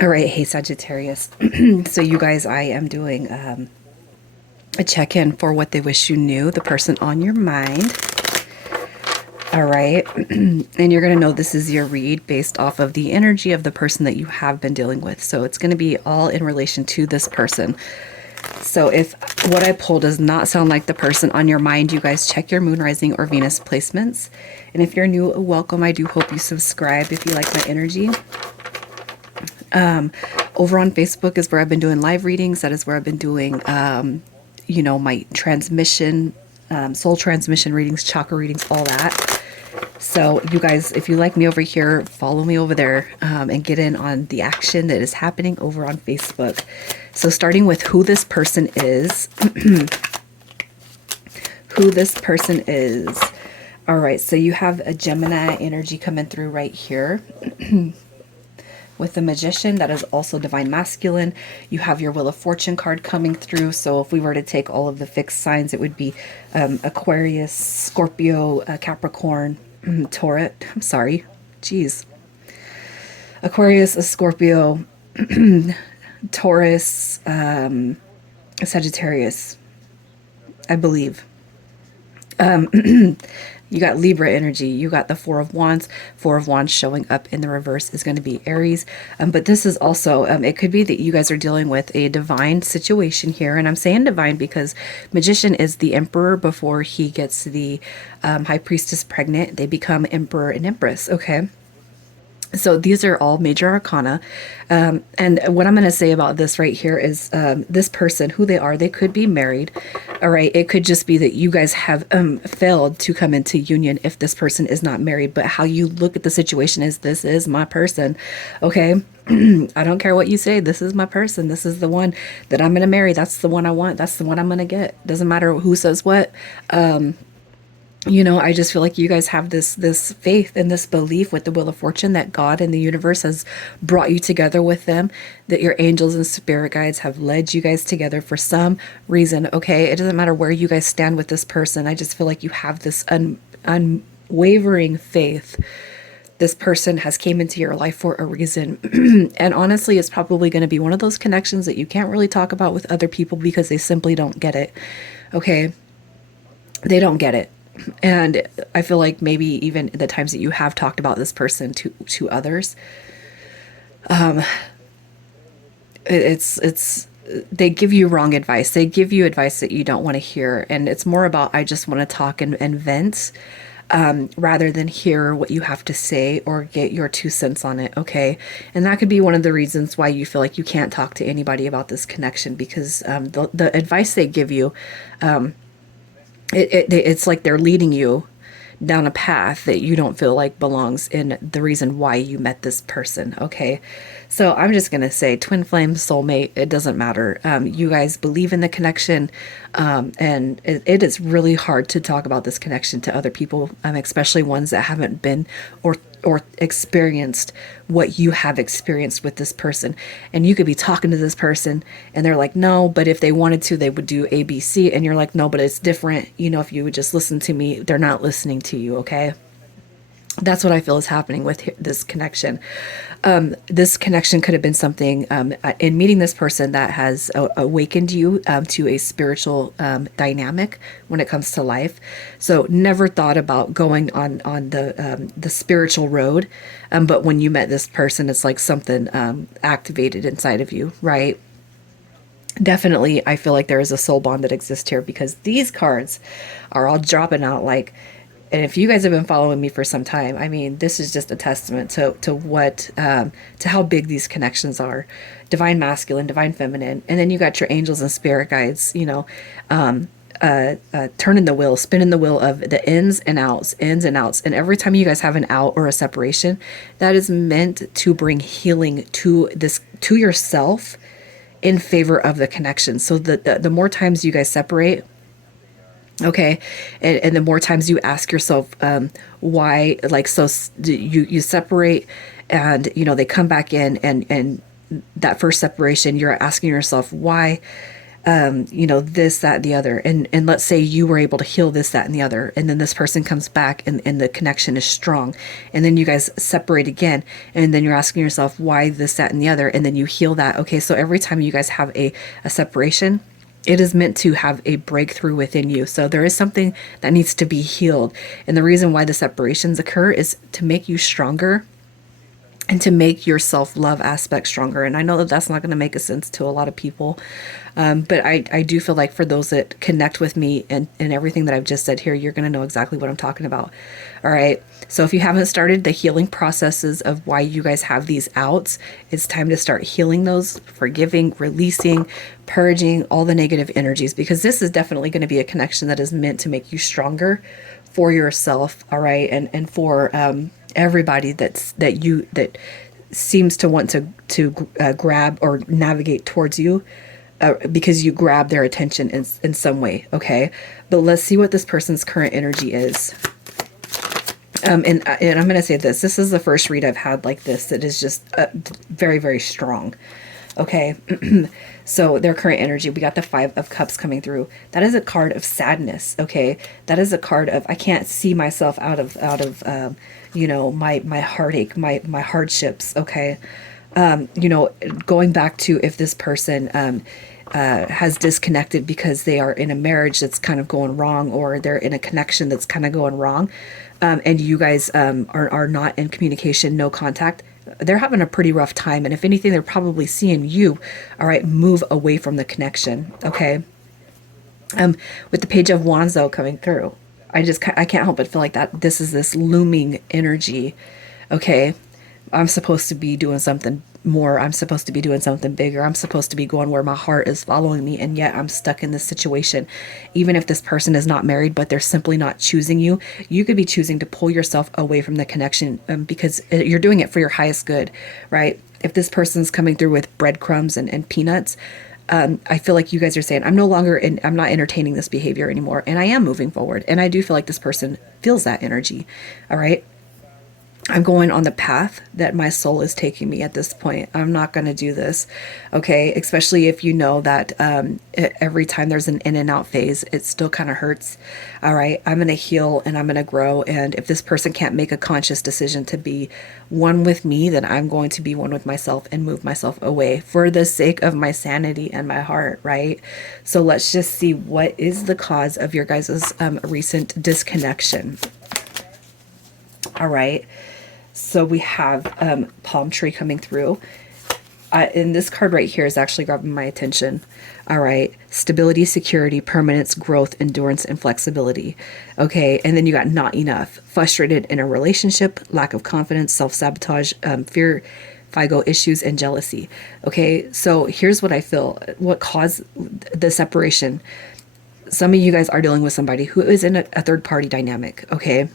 All right, hey Sagittarius. So you guys, I am doing a check-in for what they wish you knew, the person on your mind. All right, and you're gonna know this is your read based off of the energy of the person that you have been dealing with. So it's gonna be all in relation to this person. So if what I pull does not sound like the person on your mind, you guys check your moon, rising, or Venus placements. And if you're new, welcome. I do hope you subscribe if you like my energy. Over on Facebook is where I've been doing live readings. That is where I've been doing, my transmission, soul transmission readings, chakra readings, all that. So you guys, if you like me over here, follow me over there and get in on the action that is happening over on Facebook. So starting with who this person is, who this person is. All right, so you have a Gemini energy coming through right here. With the Magician, that is also divine masculine. You have your Wheel of Fortune card coming through. So if we were to take all of the fixed signs, it would be Aquarius, Scorpio, Capricorn, Taurus. I'm sorry. Jeez. Aquarius, Scorpio, Taurus, Sagittarius, I believe. You got Libra energy. You got the Four of Wands. Four of Wands showing up in the reverse is going to be Aries. But this is also, it could be that you guys are dealing with a divine situation here. And I'm saying divine because Magician is the Emperor before he gets the High Priestess pregnant. They become Emperor and Empress. Okay. So these are all major arcana. And what I'm going to say about this right here is this person, who they are, they could be married. All right. It could just be that you guys have failed to come into union if this person is not married. But how you look at the situation is, this is my person. Okay. I don't care what you say. This is my person. This is the one that I'm going to marry. That's the one I want. That's the one I'm going to get. Doesn't matter who says what. I just feel like you guys have this faith and this belief with the Wheel of Fortune that God and the universe has brought you together with them, that your angels and spirit guides have led you guys together for some reason. Okay, it doesn't matter where you guys stand with this person. I just feel like you have this unwavering faith. This person has came into your life for a reason. And honestly, it's probably going to be one of those connections that you can't really talk about with other people because they simply don't get it. Okay, they don't get it. And I feel like maybe even the times that you have talked about this person to others, it's they give you wrong advice. They give you advice that you don't want to hear, and it's more about, I just want to talk and vent, rather than hear what you have to say or get your 2 cents on it. Okay, and that could be one of the reasons why you feel like you can't talk to anybody about this connection, because the advice they give you, it's like they're leading you down a path that you don't feel like belongs in the reason why you met this person. Okay, so I'm just gonna say twin flame, soulmate, it doesn't matter. You guys believe in the connection, and it is really hard to talk about this connection to other people, especially ones that haven't been or experienced what you have experienced with this person. And you could be talking to this person and they're like, no, but if they wanted to, they would do ABC. And you're like, no, but it's different. If you would just listen to me, they're not listening to you. Okay. That's what I feel is happening with this connection. This connection could have been something in meeting this person that has awakened you to a spiritual dynamic when it comes to life. So never thought about going on the spiritual road, but when you met this person, it's like something activated inside of you, right? Definitely, I feel like there is a soul bond that exists here, because these cards are all dropping out like. And if you guys have been following me for some time, I mean, this is just a testament to what, to how big these connections are. Divine masculine, divine feminine. And then you got your angels and spirit guides, turning the wheel, spinning the wheel of the ins and outs, ins and outs. And every time you guys have an out or a separation, that is meant to bring healing to yourself in favor of the connection. So the more times you guys separate, okay, and the more times you ask yourself why, like, so you separate, and they come back in, and that first separation, you're asking yourself why you know, this, that, and the other. And let's say you were able to heal this, that, and the other. And then this person comes back and the connection is strong. And then you guys separate again. And then you're asking yourself, why this, that, and the other. And then you heal that. Okay, so every time you guys have a separation, it is meant to have a breakthrough within you. So there is something that needs to be healed. And the reason why the separations occur is to make you stronger and to make your self-love aspect stronger. And I know that that's not going to make a sense to a lot of people. But I do feel like for those that connect with me and everything that I've just said here, you're going to know exactly what I'm talking about. All right. So if you haven't started the healing processes of why you guys have these outs, it's time to start healing those, forgiving, releasing, purging all the negative energies, because this is definitely going to be a connection that is meant to make you stronger for yourself. All right. And for, everybody that seems to want to grab or navigate towards you, because you grab their attention in some way. Okay, but let's see what this person's current energy is. And I'm going to say this is the first read I've had like this that is just very, very strong. Okay. So their current energy, we got the 5 of Cups coming through. That is a card of sadness. Okay. That is a card of, I can't see myself out of, you know, my heartache, my hardships. Okay. You know, going back to if this person, has disconnected because they are in a marriage that's kind of going wrong, or they're in a connection that's kind of going wrong. And you guys, are not in communication, no contact. They're having a pretty rough time. And if anything, they're probably seeing you, all right, move away from the connection. Okay. With the Page of Wands though coming through, I can't help but feel like that this is this looming energy. Okay. I'm supposed to be doing something more. I'm supposed to be doing something bigger. I'm supposed to be going where my heart is following me. And yet I'm stuck in this situation. Even if this person is not married, but they're simply not choosing you, you could be choosing to pull yourself away from the connection, because you're doing it for your highest good, right? If this person's coming through with breadcrumbs and peanuts, I feel like you guys are saying, I'm not entertaining this behavior anymore. And I am moving forward. And I do feel like this person feels that energy. All right. I'm going on the path that my soul is taking me at this point. I'm not going to do this. Okay. Especially if you know that, every time there's an in and out phase, it still kind of hurts. All right. I'm going to heal and I'm going to grow. And if this person can't make a conscious decision to be one with me, then I'm going to be one with myself and move myself away for the sake of my sanity and my heart. Right. So let's just see what is the cause of your guys' recent disconnection. All right. So we have palm tree coming through. And this card right here is actually grabbing my attention. All right. Stability, security, permanence, growth, endurance, and flexibility. Okay. And then you got not enough. Frustrated in a relationship, lack of confidence, self-sabotage, fear, FIGO issues, and jealousy. Okay. So here's what I feel. What caused the separation. Some of you guys are dealing with somebody who is in a third party dynamic. Okay.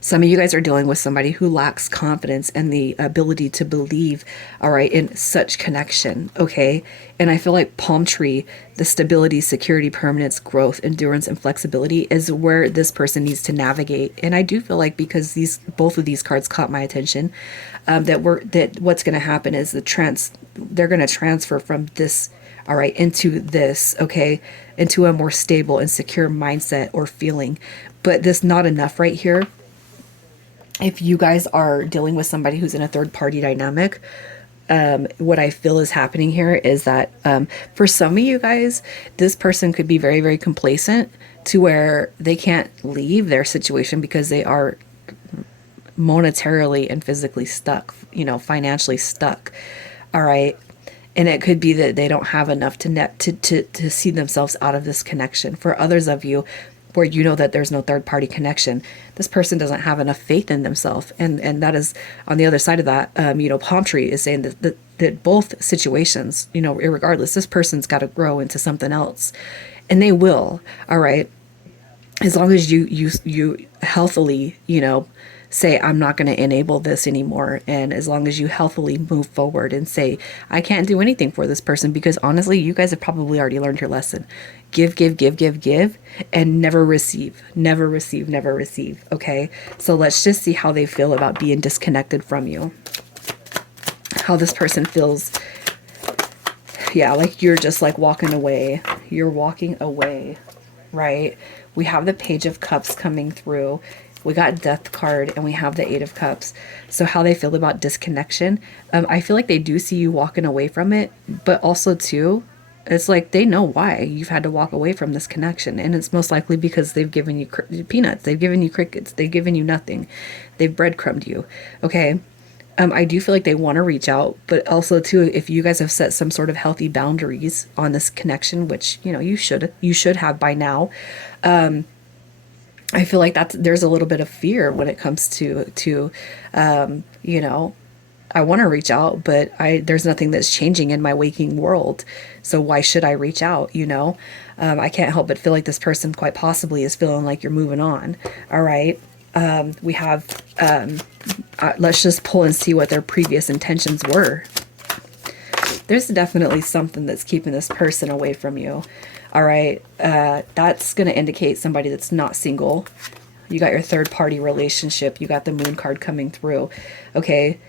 Some of you guys are dealing with somebody who lacks confidence and the ability to believe, all right, in such connection, okay? And I feel like palm tree, the stability, security, permanence, growth, endurance, and flexibility is where this person needs to navigate. And I do feel like because both of these cards caught my attention, that what's going to happen is they're going to transfer from this, all right, into this, okay, into a more stable and secure mindset or feeling. But this not enough right here. If you guys are dealing with somebody who's in a third party dynamic, what I feel is happening here is that for some of you guys, this person could be very, very complacent to where they can't leave their situation because they are monetarily and physically stuck, you know, financially stuck. All right. And it could be that they don't have enough to see themselves out of this connection. For others of you, where you know that there's no third party connection, this person doesn't have enough faith in themselves. And that is on the other side of that, you know, palm tree is saying that both situations, you know, irregardless, this person's got to grow into something else, and they will. All right. As long as you healthily, you know, say, I'm not going to enable this anymore. And as long as you healthily move forward and say, I can't do anything for this person, because honestly, you guys have probably already learned your lesson. Give, and never receive, never receive, never receive. Okay. So let's just see how they feel about being disconnected from you. How this person feels Yeah, like you're just like walking away. You're walking away, right? We have the Page of Cups coming through. We got Death card and we have the Eight of Cups. So how they feel about disconnection. I feel like they do see you walking away from it, but also too, it's like they know why you've had to walk away from this connection. And it's most likely because they've given you peanuts. They've given you crickets. They've given you nothing. They've breadcrumbed you. Okay. I do feel like they want to reach out, but also too, if you guys have set some sort of healthy boundaries on this connection, which, you know, you should have by now. I feel like there's a little bit of fear when it comes to you know, I want to reach out, but there's nothing that's changing in my waking world. So why should I reach out? You know, I can't help but feel like this person quite possibly is feeling like you're moving on. All right. We have, let's just pull and see what their previous intentions were. There's definitely something that's keeping this person away from you. All right. That's going to indicate somebody that's not single. You got your third party relationship. You got the Moon card coming through. Okay.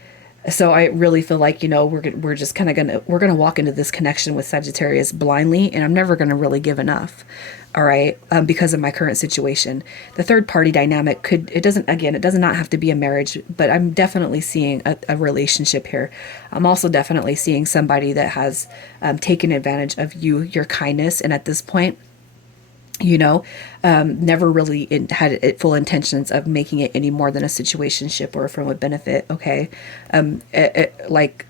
So I really feel like, you know, we're just kind of we're going to walk into this connection with Sagittarius blindly, and I'm never going to really give enough. All right. Because of my current situation. The third party dynamic it does not have to be a marriage, but I'm definitely seeing a relationship here. I'm also definitely seeing somebody that has taken advantage of your kindness. And at this point, you know, never really had full intentions of making it any more than a situationship or from a benefit. Okay. Like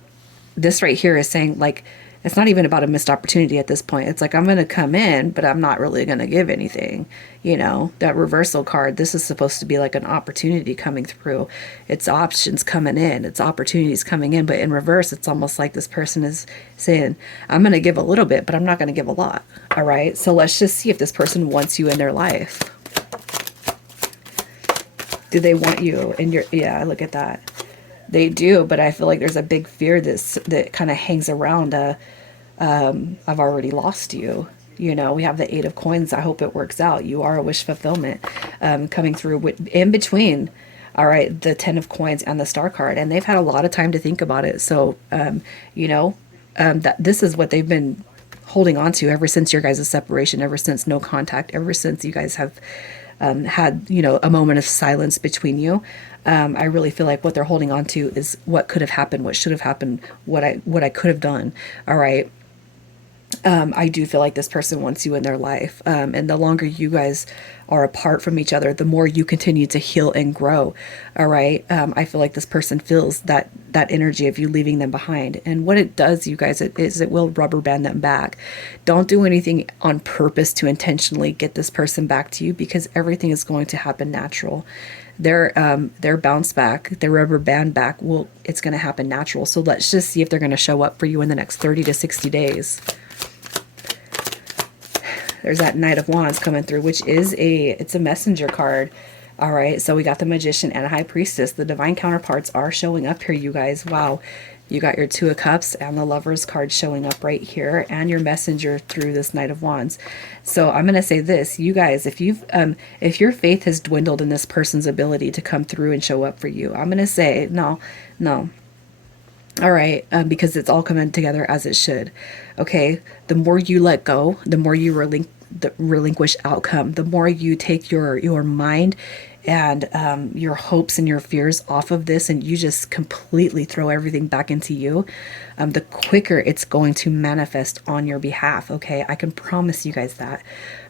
this right here is saying, like, it's not even about a missed opportunity at this point. It's like, I'm going to come in, but I'm not really going to give anything. You know, that reversal card, this is supposed to be like an opportunity coming through. It's options coming in. It's opportunities coming in. But in reverse, it's almost like this person is saying, I'm going to give a little bit, but I'm not going to give a lot. All right. So let's just see if this person wants you in their life. Do they want you in your, yeah, look at that. They do, but I feel like there's a big fear that kind of hangs around. I've already lost you. You know, we have the Eight of Coins. I hope it works out. You are a wish fulfillment coming through in between. All right, the Ten of Coins and the Star card, and they've had a lot of time to think about it. So, you know, that this is what they've been holding on to ever since your guys' separation, ever since no contact, ever since you guys have had, you know, a moment of silence between you. I really feel like what they're holding on to is what could have happened, what should have happened, what I could have done. All right. I do feel like this person wants you in their life. And the longer you guys are apart from each other, the more you continue to heal and grow. All right. I feel like this person feels that energy of you leaving them behind. And what it does, you guys, it will rubber band them back. Don't do anything on purpose to intentionally get this person back to you, because everything is going to happen natural. Their bounce back, their rubber band back, it's going to happen natural. So let's just see if they're going to show up for you in the next 30 to 60 days. There's that Knight of Wands coming through, which is it's a messenger card. All right, so we got the Magician and a High Priestess. The divine counterparts are showing up here, you guys. Wow. You got your Two of Cups and the Lovers card showing up right here, and your messenger through this Knight of Wands. So I'm going to say this, you guys, if your faith has dwindled in this person's ability to come through and show up for you, I'm going to say no. All right, because it's all coming together as it should. Okay, the more you let go, the more you relinquish outcome, the more you take your mind and your hopes and your fears off of this, and you just completely throw everything back into you, the quicker it's going to manifest on your behalf. Okay, I can promise you guys that.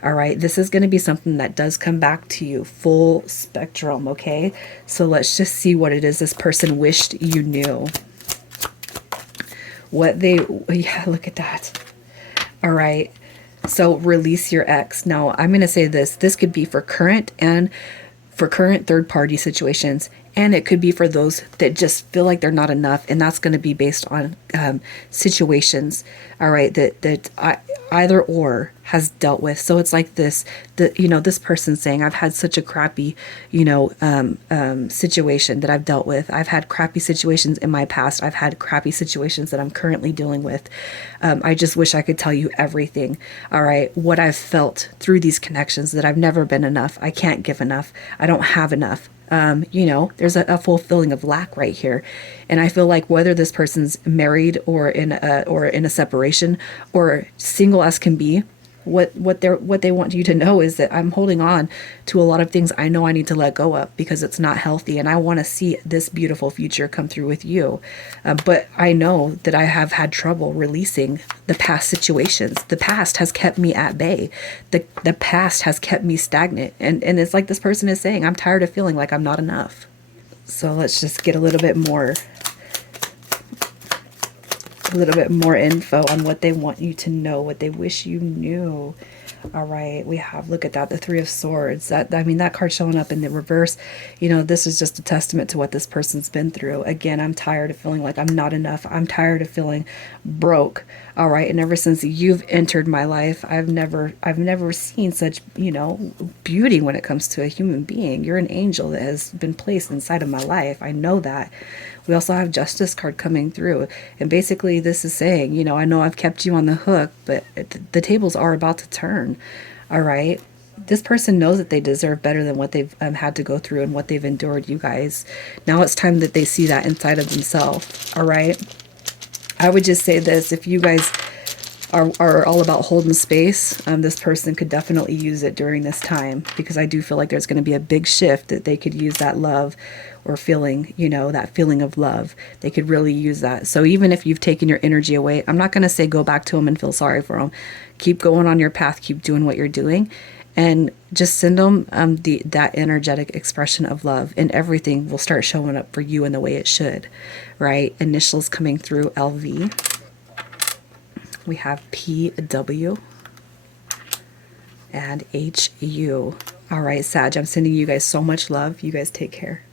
All right, this is going to be something that does come back to you full spectrum. Okay, so let's just see what it is this person wished you knew. Yeah, look at that. All right, so release your ex. Now I'm going to say this could be for current third-party situations, and it could be for those that just feel like they're not enough, and that's going to be based on situations. All right, that either or has dealt with. So it's like this, this person saying, I've had such a crappy, situation that I've dealt with. I've had crappy situations in my past. I've had crappy situations that I'm currently dealing with. I just wish I could tell you everything. All right. What I've felt through these connections, that I've never been enough. I can't give enough. I don't have enough. There's a fulfilling of lack right here. And I feel like whether this person's married or in a separation or single as can be, what they want you to know is that I'm holding on to a lot of things I know I need to let go of because it's not healthy, and I want to see this beautiful future come through with you. But I know that I have had trouble releasing the past situations. The past has kept me at bay. The past has kept me stagnant, and it's like this person is saying, I'm tired of feeling like I'm not enough. So let's just get a little bit more info on what they want you to know, what they wish you knew. All right, we have, look at that, the Three of Swords. That card showing up in the reverse, this is just a testament to what this person's been through. Again, I'm tired of feeling like I'm not enough. I'm tired of feeling broke. All right, and ever since you've entered my life, I've never seen such, beauty when it comes to a human being. You're an angel that has been placed inside of my life. I know that. We also have Justice card coming through. And basically this is saying, I know I've kept you on the hook, but the tables are about to turn. All right. This person knows that they deserve better than what they've had to go through and what they've endured, you guys. Now it's time that they see that inside of themselves. All right. I would just say this, if you guys are all about holding space, this person could definitely use it during this time, because I do feel like there's going to be a big shift that they could use that love or feeling, that feeling of love. They could really use that. So even if you've taken your energy away, I'm not going to say go back to them and feel sorry for them. Keep going on your path, keep doing what you're doing, and just send them that energetic expression of love, and everything will start showing up for you in the way it should, right? Initials coming through, LV. We have PW and HU. All right, Sag, I'm sending you guys so much love. You guys take care.